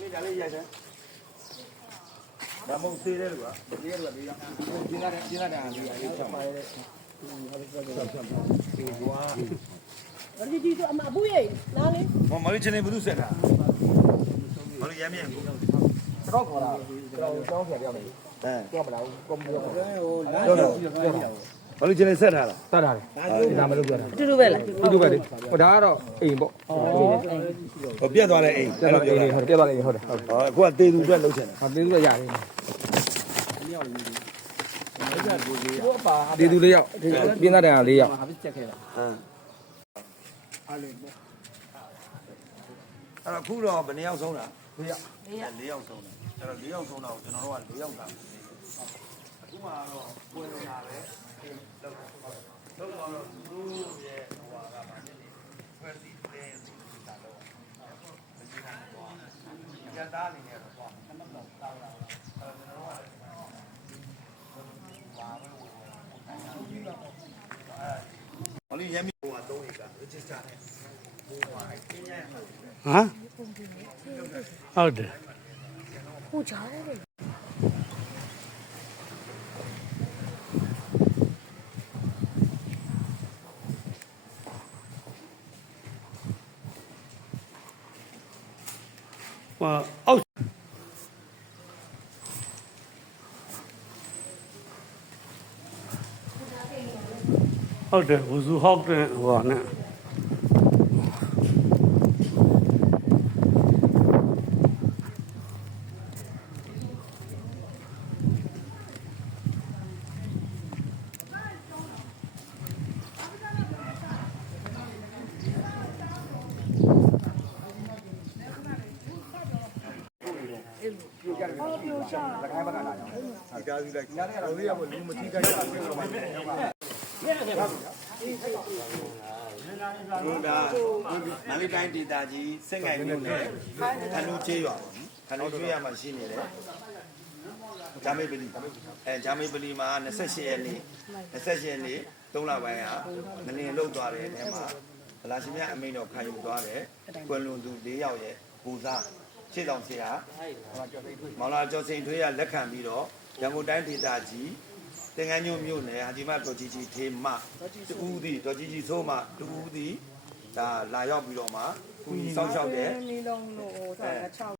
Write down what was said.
နေ့ဒါလေးရိုက်တယ်ဒါမဟုတ်သေးတယ်လို့ကဒီရက်တွေကဒီရက်ဒီနာတဲ့အားကြီးရေးချက်ပါတယ်ဒီတော့အမအပူရဲ့နားလေးမလေးချင်းနေဘူးဆက်တာမလေးရမ်းမြန်ကိုတော့ခေါ်လာတော့ကျောင်းဆရာပြောမယ်ပြောမလားကွန်ပျူတာဟိုလမ်းမလေးချင်းနေဆက်ထားလားတတ်ထားတယ်ဒါမလို့ပြောတာအတူတူပဲလားအတူပဲလေဟိုဒါကတော့အိမ်ပေါ့ဟိုပြက်သွားတဲ့အိမ်ပြတ်သွားတယ်ဟုတ်တယ်ပြတ်သွားတယ်ဟုတ်တယ်ဟုတ်ဟောအခုကတေသူအတွက်လှုပ်ချင်တယ်ဟာတေးသူရတယ်တေးသူ၄ယောက်ပြင်းသားတယ်4ယောက်အဲ့တော့ခုတော့ဘယ်နှယောက်ဆုံးတာ4ယောက်ဆုံးတယ်အဲ့တော့4ယောက်ဆုံးတာကိုကျွန်တော်တို့က4ယောက်တာအခုမှတော့ပွင့်နေတာပဲလောက်တော့သူ့ရဲ့ဟိုဟာကဗာနေနေဖွဲ့စည်းတဲ့နေတာတော့မရှိနိုင်တော့ရတာအနေနဲ့တော့သွားနံပါတ်တော့တောင်းလာအဲ့တော့ကျွန်တော်တို့ကဘာလို့ရမ်းဟိုက3ဧက register နဲ့ဟိုဟာအင်းရဟမ်ဟုတ်တယ်ဟိုကြားတယ်အောက်ဟုတ်တယ်ဝဇူဟောက်တဲ့ဟိုနဲ့ဒီကားစီလိုက်ညားတော့လေးရဖို့လူမထိခိုက်တာပြောလို့ပါတယ်ဟုတ်ပါဘူးဒါမန္တလေးတိုင်းဒေသကြီးစက်ငိုင်မြို့နယ်ခန္ဓုချေးရွာခန္ဓုချေးရွာမှာရှိနေတယ်ဂျာမေပလီဂျာမေပလီမှာ28ရက်နေ့3လပိုင်းကငလင်လုတ်သွားတယ်အဲမှာဗလာရှင်မြအမိန်တော်ခံယူသွားတယ်ကွယ်လွန်သူ4ယောက်ရဲ့ပူစားခြေတော်ဆရာမောင်လာကျော်စိန်ထွေးရလက်ခံပြီးတော့ရန်ကုန်တိုင်းဒေသကြီးတင်ငန်းညို့မြို့နယ်ဟာဒီမှာတော်ကြီးထေမတူဦးသည်တော်ကြီးဆိုးမှတူဦးသည်ဒါလာရောက်ပြီးတော့မှခုကြီးစောင့်ရှောက်တယ်